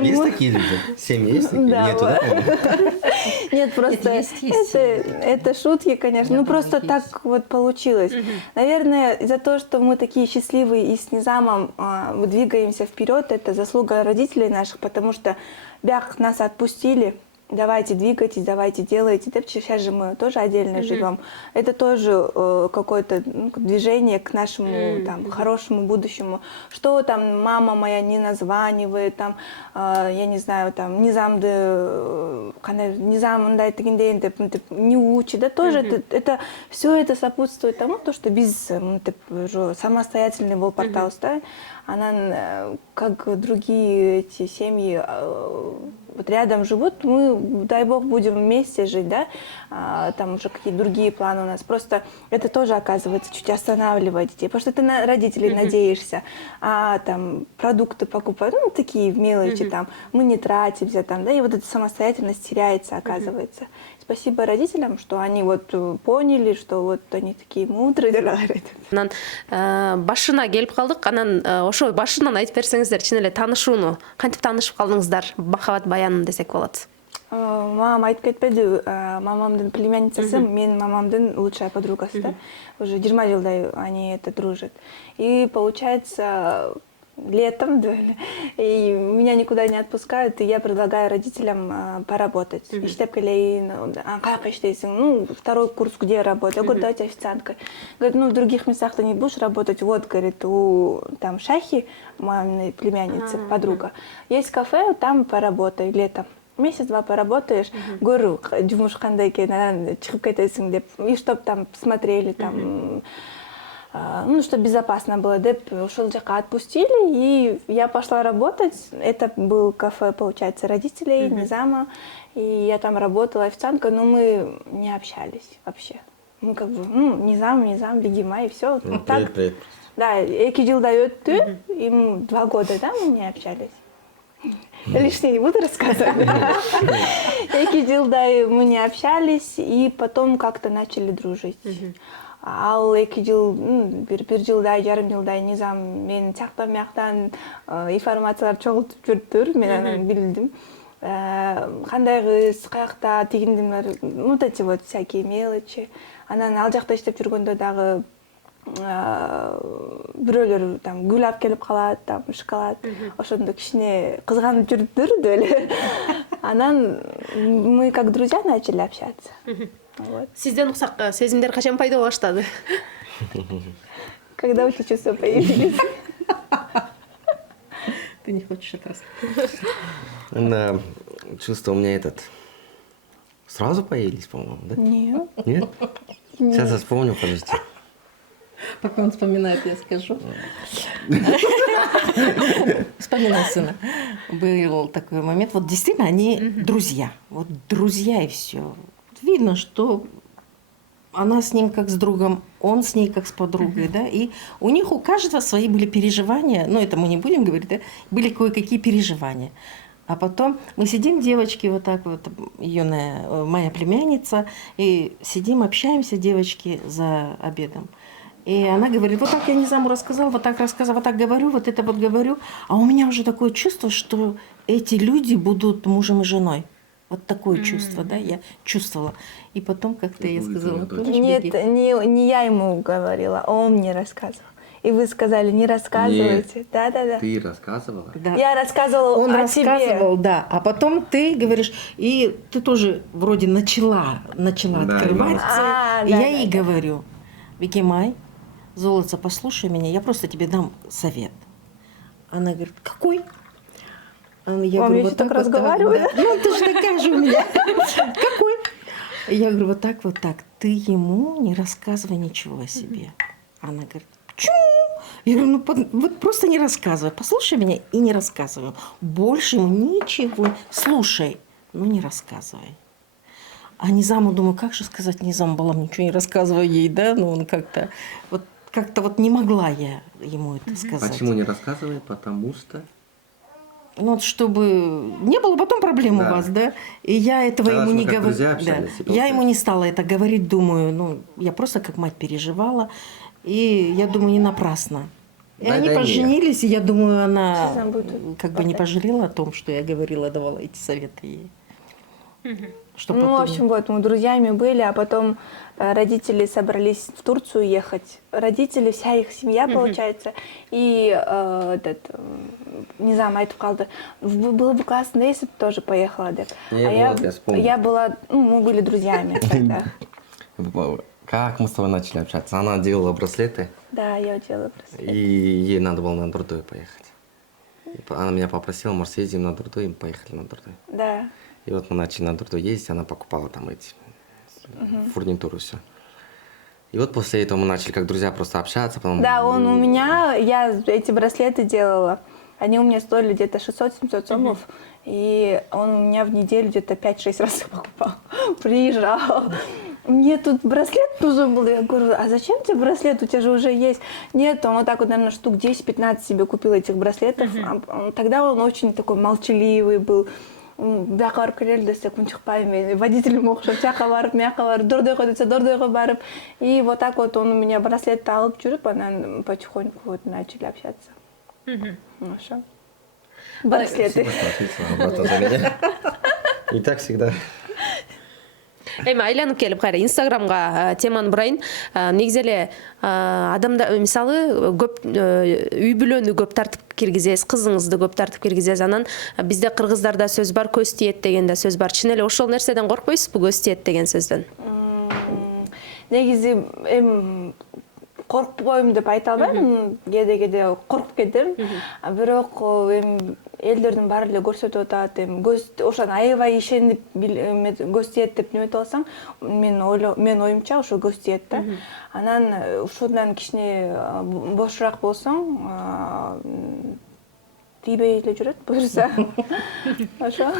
Есть такие люди? Семьи есть такие? Да, Нету, да? Нет, просто есть. это шутки, конечно. Ну, просто так вот получилось. Наверное, из-за того, что мы такие счастливые и с Низамом двигаемся вперед, это заслуга родителей наших, потому что бях нас отпустили. давайте двигайтесь, давайте делайте. Сейчас же мы тоже отдельно живем. Это тоже какое-то движение к нашему там, хорошему будущему. Что там мама моя не названивает, там, я не знаю, там, низамды, низамындай тегендейн деп не учит. Да, тоже это, все это сопутствует тому, то, что без самостоятельный был портал, да, она, как другие эти семьи, вот рядом живут, мы, дай бог, будем вместе жить, да, там уже какие-то другие планы у нас. Просто это тоже, оказывается, чуть останавливает детей, потому что ты на родителей надеешься, там продукты покупают, ну, такие мелочи, там, мы не тратимся, там, да, и вот эта самостоятельность теряется, оказывается. Спасибо родителям, что они вот поняли, что вот они такие мудрые, говорят. Анан башына келип калдык. Анан ошо башынан айтып берсеңиздер, чын эле таанышууну кантип таанышып калдыңыздар? Махаббат баянын десек болот. Мамам айтып кетпеди, мамамдын племянницасы, менин мамамдын лучшая подругасы, да? Уже 20 жылдай они это дружат. И получается, летом, да, и меня никуда не отпускают, и я предлагаю родителям поработать. Иштеп келейин, как иштейсиң? Ну, второй курс где работать? Я говорю, давайте официанткой. Говорит, ну, в других местах ты не будешь работать. Вот, говорит, у там Шахи, маминой племянницы, подруга, есть кафе, там поработай летом. Месяц-два поработаешь, говорю, жумуш кандай экен, чыгып кетесиң деп, и чтоб там посмотрели, там, ну, чтобы безопасно было, деп, ушел жака отпустили, и я пошла работать. Это был кафе, получается, родителей, Низама, и я там работала официанткой, но мы не общались вообще. Мы как бы, ну, Низам, Бегима, и все. Ну, так, привет. да, 2 жылда өттү, ему 2 года, да, мы не общались. Лишнее не буду рассказывать. 2 жылдай мы не общались, и потом как-то начали дружить. Ал 2 жыл, 1 жылдай, жарым жылдай Низам мен жактан бияктан информациялар чогултуп жүрүптүр, мен анан билдим. Кандай кыз, каякта, тигиндимер, вот эти вот всякие мелочи. Анан ал жакта иштеп жүргөндө дагы бирөөлөр там гүл алып келип калат, там шоколад, ошондо кичине кызганып жүрүптүр эле. Анан мы как друзья начали общаться. Вот. Сизден уксак сезимдер качан пайда боло баштады? Когда у тебя чувства появились? Ты не хочешь это рассказать? Да, чувства у меня сразу появились, по-моему, да? Нет. Нет? Сейчас я вспомню, подожди. Пока он вспоминает, я скажу. Вспоминай сына. Был такой момент. Вот действительно они друзья. Вот друзья и все. Видно, что она с ним как с другом, он с ней как с подругой, да, и у них у каждого свои были переживания, ну это мы не будем говорить, да, были кое-какие переживания. А потом мы сидим, девочки, вот так вот, юная моя племянница, и сидим, общаемся, девочки, за обедом. И она говорит, вот так я Низаму рассказала, вот так рассказала, вот так говорю, вот это вот говорю. А у меня уже такое чувство, что эти люди будут мужем и женой. Вот такое чувство, да, я чувствовала. И потом как-то я сказала, Нет, не я ему говорила, а он мне рассказывал. И вы сказали, не рассказывайте. Да. Ты рассказывала? да. Я рассказывала Он о рассказывал, тебе. да. А потом ты говоришь, и ты тоже вроде начала Да, открываться. И да, я да, ей да. говорю, Викимай, золотце, послушай меня, я просто тебе дам совет. Она говорит, какой? Я Вам говорю, еще вот так вот разговаривают? да. Ну, ты же такая же у меня. Какой? Я говорю, вот так. Ты ему не рассказывай ничего о себе. Она говорит, почему? Я говорю, ну вот просто не рассказывай. Послушай меня и не рассказывай. Больше ему ничего. Слушай, но не рассказывай. А Низаму, думаю, как же сказать Низаму, балам, ничего не рассказывая ей, да? Ну, он как-то вот не могла я ему это сказать. Почему не рассказывай? Потому что... Ну, вот чтобы не было потом проблем у Да. вас, да? И я этого Раз ему мы не как друзья говорила. общались, и Я получается. ему не стала это говорить, думаю, ну, я просто как мать переживала. И я думаю, не напрасно. И Да, они да, поженились, и я думаю, она Сейчас она будет как бы не пожалела о том, что я говорила, давала эти советы ей. Что Ну, в потом- общем, вот, мы друзьями были, а потом родители собрались в Турцию ехать. Родители, вся их семья, получается. И Низам айтып калды. Было бы классно, если бы тоже поехала, деп. Я вспомнил. Я была, мы были друзьями тогда. Как мы с тобой начали общаться? Она делала браслеты, Да, я делала браслет. и ей надо было на Дурдой поехать. И она меня попросила, может, съездим на Дурдой, и мы поехали на Дурдой. Да. И вот мы начали на Дурдой ездить, она покупала там эти фурнитуру, все. И вот после этого мы начали как друзья просто общаться. Потом... Да, он у меня, я эти браслеты делала. Они у меня стоили где-то 600-700 сомов. И он у меня в неделю где-то 5-6 раз их покупал. Приезжал. Мне тут браслет нужен был. Я говорю, а зачем тебе браслет? У тебя же уже есть. Нет, он вот так вот, наверное, штук 10-15 себе купил этих браслетов. Тогда он очень такой молчаливый был. Бияққа барып келелі десек, он шықпаймын, водителем оқшап, жаққа барып, мияққа барып, дордойға десе, дордойға барып. И вот так вот он у меня браслетті алып жүріп, анан потихоньку вот начали общаться. Хорошо. Браслеты. И так всегда. Эми айланып келип кайра инстаграмга теманы бурайын. Негизи эле адамда мисалы көп үй бүлөнү көп тартып киргизесиз, кызыңызды көп тартып киргизесиз. Анан бизде кыргыздарда сөз бар, көз тиет деген да сөз бар. Чын эле ошол нерседен коркпойсузбу, көз тиет деген сөздөн? Негизи коркпойм деп айта албайм, кээде коркуп кетем. Бирок элдердин баары эле көрсөтүп атат, көз ошон аябай ишенип көз тиет деп неметип алсаң, мен оюмча ошо көз тиет да. Анан ушундан кичине бошураак болсоң, тийбей эле жүрөт, буюрса. Ошо.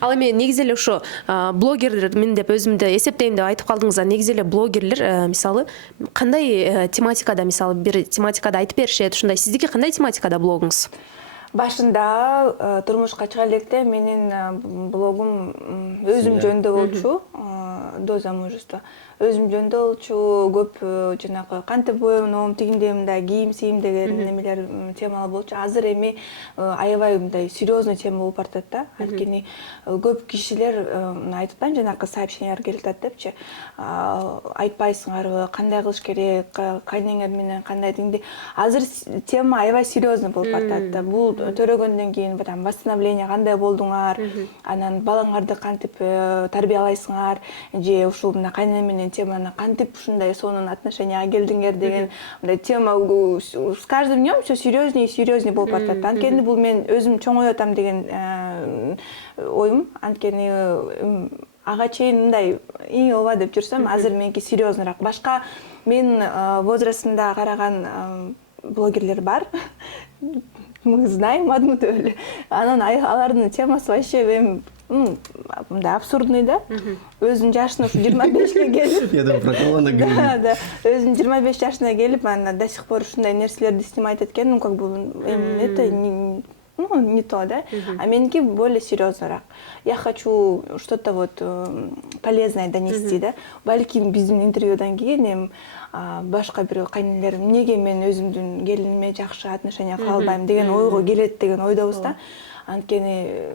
Ал эми негизи эле ошо блогерлер мен деп өзүмдү эсептейм деп айтып калдыңыз. Негизи эле блогерлер мисалы кандай тематикада, мисалы бир тематикада айтып беришет, ушундай сиздики кандай тематикада блогуңуз? Башында турмушка чыга электе менин блогум өзүм жөнүндө болчу, до замужества. Өзүм жөнүндө болчу, көп жанагы кантип боюнум, тигиндей мындай кийим сийим деген немелер темалар болчу. Азыр эми аябай мындай серьезный тема болуп баратат да. Анткени көп кишилер айтып атпайм, жанагы сообщениялар келип атат депчи. Айтпайсыңарбы, кандай кылыш керек, кайнеңер менен кандай тигиндей. Азыр тема аябай серьезный болуп баратат да. Бул төрөгөндөн кийин там восстановление кандай болдуңар, анан балаңарды кантип тарбиялайсыңар, же ушул мына кайнене менен теманы кантип ушундай сонун отношенияга келдиңер деген мындай тема с каждым днем все серьезнее и серьезнее болуп баратат. Анткени бул мен өзүм чоңоюп атам деген оюм. Анткени ага чейин мындай ооба деп жүрсөм, азыр меники серьезныйраак. Башка мен возрастында караган блогерлер бар. Мы знаем одну долю. Анан алардын темасы вообще мындай абсурдный да. Өзүнүн жашына 25 келип. Я думаю, про кого она говорит. Да. Өзүнүн 25 жашына келип, ана до сих пор ушундай нерселерди снимать эткен, как бы это не то, да. А меники более серьезныйраак. Я хочу что-то вот полезное донести, да. Балким биздин интервьюдан кийин башка бир кайнелер эмнеге мен өзүмдүн келиниме жакшы отношения кыла албайм деген ойго келет деген ойдобуз да. Анткени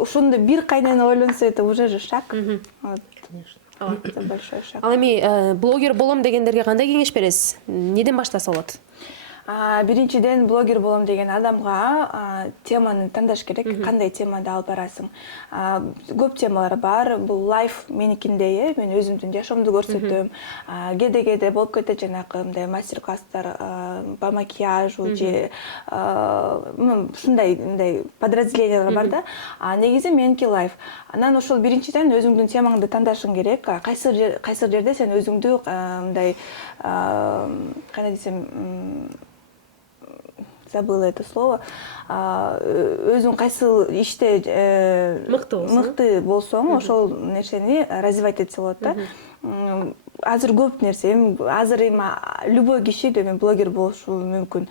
ошондой бир кайнена ойлонсо, это уже же шаг. Вот. Это большой шаг. Ал эми блогер болом дегендерге кандай кеңеш бересиз? Неден баштаса болот? Биринчиден блогер болом деген адамга теманы тандаш керек, кандай темада алып барасың. Көп темалар бар. Бул лайф меникиндей, мен өзүмдүн жашоомду көрсөтөм. Кээде болуп кетет жанагы мындай мастер-класстар по макияжу же ушундай подразделениялар бар да. Негизи меники лайф. Анан ошол биринчиден өзүңдүн темаңды тандашың керек. Кайсы жерде сен өзүңдү мындай кандай десем, забыла это слово. Өзүң кайсы иште мыкты болсоң, ошол нерсени развивать этсе болот да. Азыр көп нерсе, азыр эми любой киши блогер болушу мүмкүн.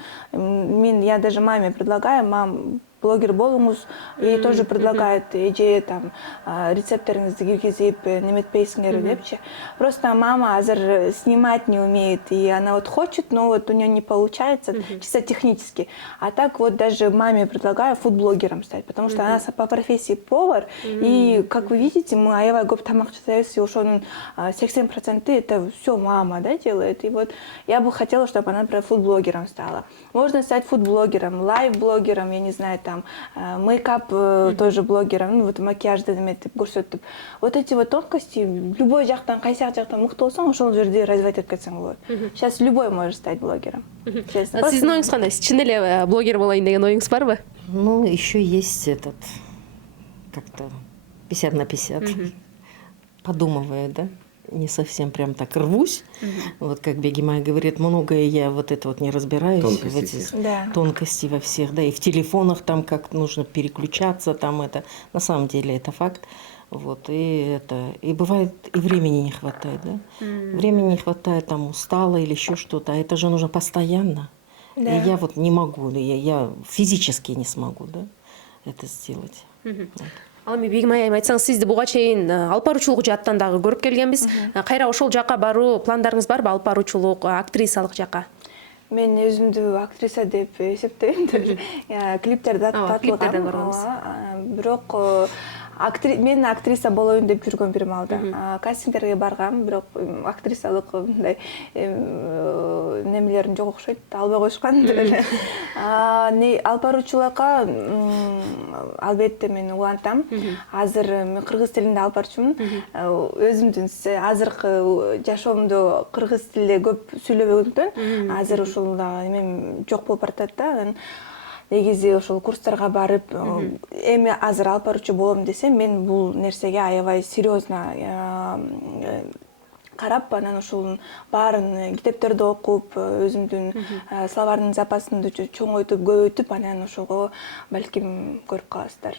Я даже маме предлагаю, мам, блогер болуңуз, и тоже предлагает эже там рецепторыңызды киргизип неметпейсиңер депчи. Просто мама азыр снимать не умеет, и она вот хочет, но вот у нее не получается, чисто технически. А так вот даже маме предлагаю фудблогером стать, потому что она по профессии повар, и как вы видите, мы аябай көп тамак жасайбыз, и ошонун 80% это все мама, да, делает. И вот я бы хотела, чтобы она, например, фудблогером стала. Можно стать фудблогером, лайв-блогером, я не знаю, там, мейкап тоже блогером, ну вот макияжды эметип көрсөтүп. Вот эти вот тонкости, любой жактан, кайсы жактан мыкты болсоң, ошол жерде развивать этип кетсең болот. Сейчас любой может стать блогером. Честно. Сиздин оюңуз кандай? Чын эле блогер болайын деген оюңуз барбы? Ну, еще есть этот, как-то 50 на 50. Подумываю, да? Не совсем прям так рвусь. Вот как Бегимай говорит, многое я вот это вот не разбираюсь. Тонкости в эти всех. Да. тонкости во всех, да, и в телефонах там как нужно переключаться, там это, на самом деле это факт. Вот, и бывает, и времени не хватает, да? Времени не хватает, там устала или еще что-то, а это же нужно постоянно. Да. И я вот не могу, я физически не смогу, да, это сделать. Ал эми Бегимай айым, айтсаңыз, сизди буга чейин алып баруучулук жааттан дагы көрүп келгенбиз. Кайра ошол жака баруу пландарыңыз барбы, алып баруучулук, актрисалык жака? Мен өзүмдү актриса деп эсептейм. Клиптерде клиптерден татылгам. көргөнбүз. Бирок мен актриса болоюн деп жүргөм бир маалда. Кастингтерге баргам, бирок актрисалык мындай немелерим жок окшойт, албай коюшкан. Алып баруучулукка албетте мен улантам. Азыр мен кыргыз тилинде алып барчумун. Өзүмдүн азыркы жашоомдо кыргыз тилде көп сүйлөбөгөндөн азыр ушул дагы эмем жок болуп баратат да. Негизи ошол курстарга барып, эми азыр алып баруучу болом десем, мен бул нерсеге аябай серьезно карап, анан ошонун баарын китептерди окуп, өзүмдүн словарный запасымды чоңойтуп, көбөйтүп, анан ошого балким көрүп каласыздар.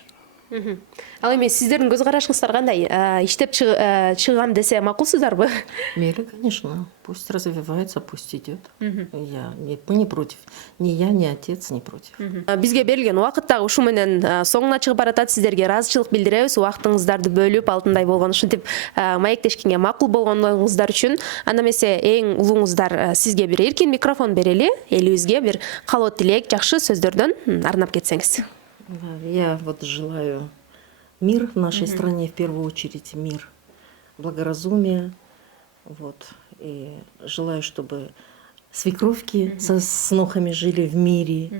Ал эми сиздердин көз карашыңыздар кандай? Иштеп чыгам десе макулсуздарбы? Мели, конечно, пусть развивается, пусть идет. Мы не против. Ни я, ни отец не против. Бизге берилген убакыт дагы ушу менен соңуна чыгып баратат. Сиздерге ыраазычылык билдиребиз. Убактыңыздарды бөлүп, алтындай болгон ушинтип маектешкенге макул болгондугуңуздар үчүн. Анда эмесе эң улууңуздар сизге бир эркин микрофон берели, элибизге бир калоо тилек, жакшы сөздөрдөн арнап кетсеңиз. Я вот желаю мир в нашей стране, в первую очередь мир, благоразумие, вот, и желаю, чтобы свекровки со снохами жили в мире,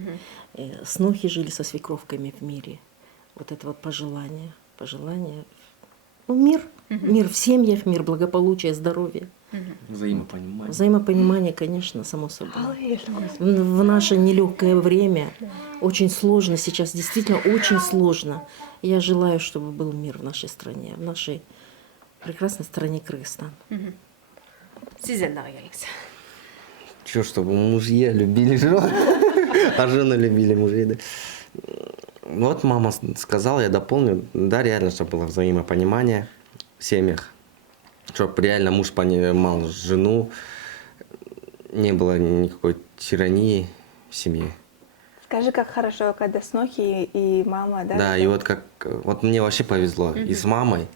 и снохи жили со свекровками в мире. Вот это вот пожелание, ну, мир в семьях, мир благополучия, здоровья. Взаимопонимание. Взаимопонимание, конечно, само собой. В наше нелегкое время очень сложно сейчас, действительно очень сложно. Я желаю, чтобы был мир в нашей стране, в нашей прекрасной стране Кыргызстан. Сизден дагы келиңиз. Чё, чтобы мужья любили жен, а жены любили мужей, да? Вот мама сказала, я дополню, да, реально, чтобы было взаимопонимание в семьях, чтобы реально муж понимал жену, не было никакой тирании в семье. Скажи, как хорошо, когда снохи и мама, да? Да, и вот мне вообще повезло, и с мамой,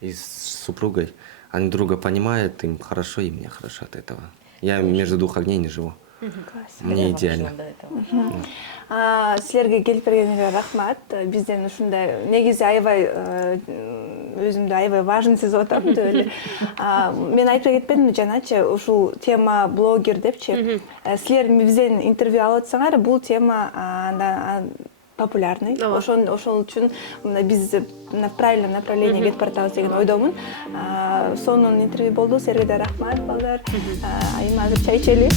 и с супругой, они друга понимают, им хорошо, и мне хорошо от этого. Я между двух огней не живу. Мне идеально. Силерге келип бергениңерге рахмат. Бизден ушундай негизи аябай өзүмдү аябай важный сезип атам деп эле. Мен айтпай кетпедимби жаначы, ушул тема блогер депчи. Силер бизден интервью алып атсаңар, бул тема популярный. Ошол үчүн биз на правильном направлении кетип баратабыз деген ойдомун. Сонун интервью болду. Силерге да рахмат, балдар. Айым азыр чай ичели.